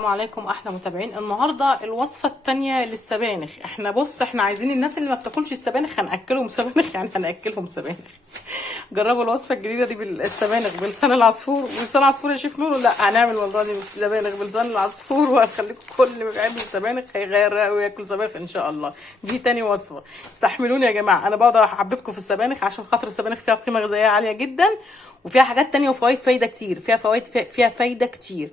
السلام عليكم احلى متابعين. النهارده الوصفه التانية للسبانخ. احنا عايزين الناس اللي ما بتاكلش السبانخ هناكلهم سبانخ، يعني هناكلهم سبانخ. جربوا الوصفه الجديده دي بالسبانخ بلسان العصفور. ولسان العصفور يا شيف نور، لا هنعمل والله دي بالسبانخ بلسان العصفور، وهنخليكم كل اللي بيحب السبانخ هيغير رأيه وياكل سبانخ ان شاء الله. دي تاني وصفه. استحملوني يا جماعه، انا بقدر احببكم في السبانخ عشان خاطر السبانخ فيها قيمه غذائيه عاليه جدا، وفيها حاجات تانية وفوائد فايده كتير، فيها فايده كتير.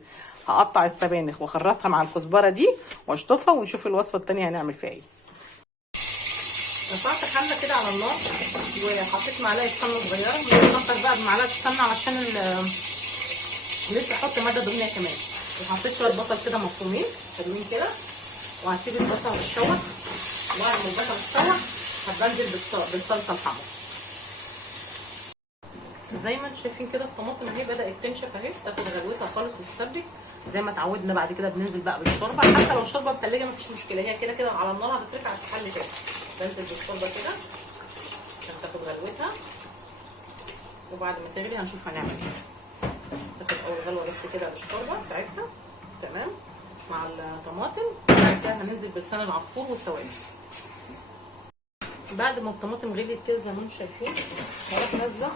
هقطع السبانخ واخرطها مع الكزبره دي واشطفها، ونشوف الوصفه التانية هنعمل فيها ايه. رفعت حله كده على النار وحطيت معلقه سمنه صغيره، بنكتر بقى بمعلقه السمنه علشان لسه احط ماده دهنيه كمان. وحطيت شويه بصل كده مفرومين حلوين كده، وهسيب البصل يتشوح. وبعد ما البصل يتشوح هبنزل بالصلصه الحمراء. زي ما انتم شايفين كده الطماطم اهي بدات تنشف اهي، تاخد غلوتها خالص وتسبك زي ما اتعودنا. بعد كده بننزل بقى بالشوربه، حتى لو الشوربه متلجه مفيش مشكله، هي كده كده على النار هتترفع تحل تاني. بنزل بالشوربه كده عشان تاخد غلوتها، وبعد ما تغلي هنشوف هنعمل ايه. تاخد اول غلوه بس كده بالشوربه بتاعتها تمام مع الطماطم. بعد كده هننزل بلسان العصفور والتوابل. بعد ما الطماطم غليت كده زي ما انتم شايفين هروح نازله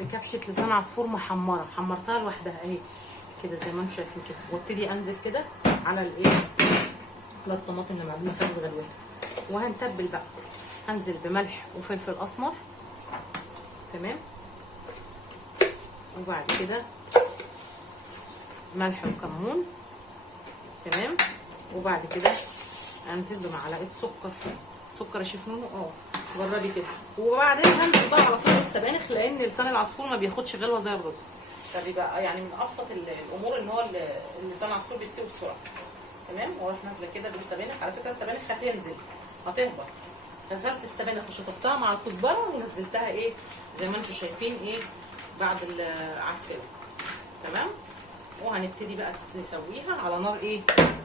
بكبشه لسان عصفور محمره، حمرتها لوحدها اهي كده زي ما انتم شايفين كده، وابتدي انزل كده على الايه، على الطماطم اللي معلومه تاخد غلوتها. وهنتبل بقى، هنزل بملح وفلفل اسمر تمام، وبعد كده ملح وكمون تمام، وبعد كده انزل بمعلقه سكر يا شيف نونو جربي كده. وبعدين هنزل بقى على طول السبانخ، لان لسان العصفور ما بياخدش غلوه زي الرز، فبيبقى يعني من ابسط الامور ان هو لسان العصفور بيستوي بسرعه تمام. واروح نازله كده بالسبانخ. على فكره السبانخ هتنزل هتهبط. غسلت السبانخ وشطفتها مع الكزبره ونزلتها ايه زي ما انتم شايفين ايه بعد العسله تمام. وهنبتدي بقى نسويها على نار ايه،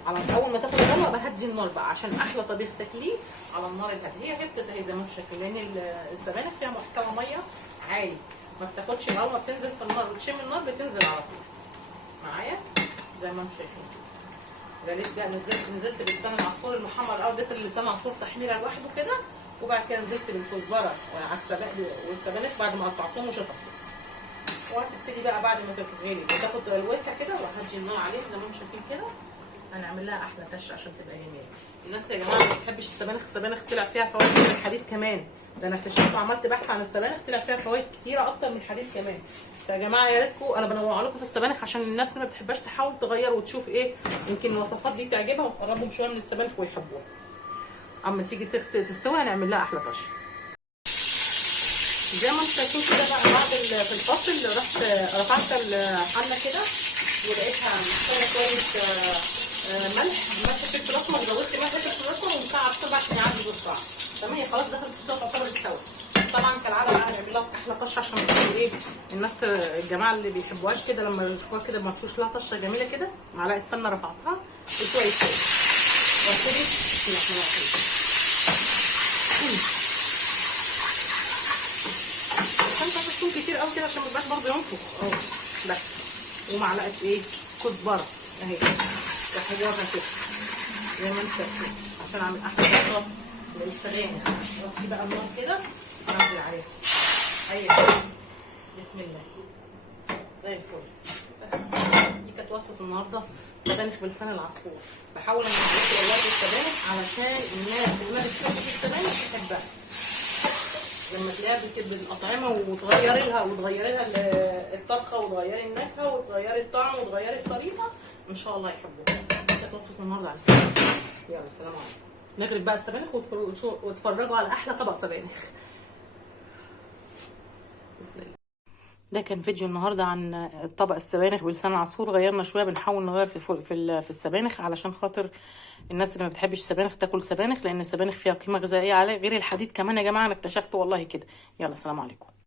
على اول ما تاخد غلوه بهدي النار بقى، عشان احلى طبيخ تاكليه على النار الهاديه. هي هبطت اهي زي ما انتم شايفين، لان السبانخ فيها محتوى ميه عالي، ما بتاخدش اول ما بتنزل في النار وتشم النار بتنزل على طول معايا زي ما انتم شايفين كده. غليت بقى، نزلت بلسان العصفور المحمر الاول، اديت لسان العصفور تحميره لوحده كده، وبعد كده نزلت بالكزبره والسبانخ بعد ما قطعتهم وشطفتهم. وهتبتدي بقى بعد ما تتغلي وتاخد غلوتها كده وهدي النار عليها زي ما انتم شايفين كده. هنعمل لها احلى طشه عشان تبقى جميله. الناس يا جماعه ما بتحبش السبانخ طلع فيها فوائد من الحديد كمان، ده انا اكتشفت وعملت بحث عن السبانخ طلع فيها فوائد كتيره اكتر من الحديد كمان. فيا جماعه يا ريتكم، انا بنوع لكم في السبانخ عشان الناس اللي ما بتحبهاش تحاول تغير وتشوف ايه يمكن الوصفات دي تعجبها وتقربهم شويه من السبانخ ويحبوها. اما تيجي تستوي هنعمل لها احلى طشه. زي ما انتم شايفين كده بقى بعد في الفصل رحت رفعت الحله كده ولقيتها محتاجه كويس ملح فلفل اسمر، زودت ملح فلفل اسمر ومساعد طبعا عشان يعدي بالطعم تمام. هي خلاص دخلت في السوا تعتبر استوت. طبعا كالعاده بقى هنعمل لها احلى طشه عشان ايه الناس الجماعه اللي بيحبوهاش كده لما يشوفوها كده مفروش لها طشه جميله كده. معلقه سمنه رفعتها وشويه زيت وابتدي كتير قوي كده عشان ما يبقاش برضه ينفخ بس. ومعلقه ايه كزبره اهي بحجرها كده زي ما انتم شايفين عشان اعمل احلى طشه للسبانخ. نطفي بقى النار كده وننزل عليها اي بسم الله زي الفل. بس دي كانت وصفه النهارده سبانخ بلسان العصفور. بحاول ان اعمل والله السبانخ علشان الناس اللي ما بتحبش السبانخ تحبها، لما تلاقيها بالاطعمه وتغيري لها الطبخه وتغيري النكهه وتغيري الطعم وتغيري الطريقه ان شاء الله يحبوها. كانت وصفه النهارده على السبانخ. يلا سلام عليكم. نغرب بقى السبانخ وتفرجوا على احلى طبق سبانخ. بسم الله. ده كان فيديو النهارده عن طبق السبانخ بلسان العصفور. غيرنا شويه، بنحاول نغير في السبانخ علشان خاطر الناس اللي ما بتحبش السبانخ تاكل سبانخ، لان السبانخ فيها قيمه غذائيه عاليه غير الحديد كمان يا جماعه. انا اكتشفت والله كده. يلا سلام عليكم.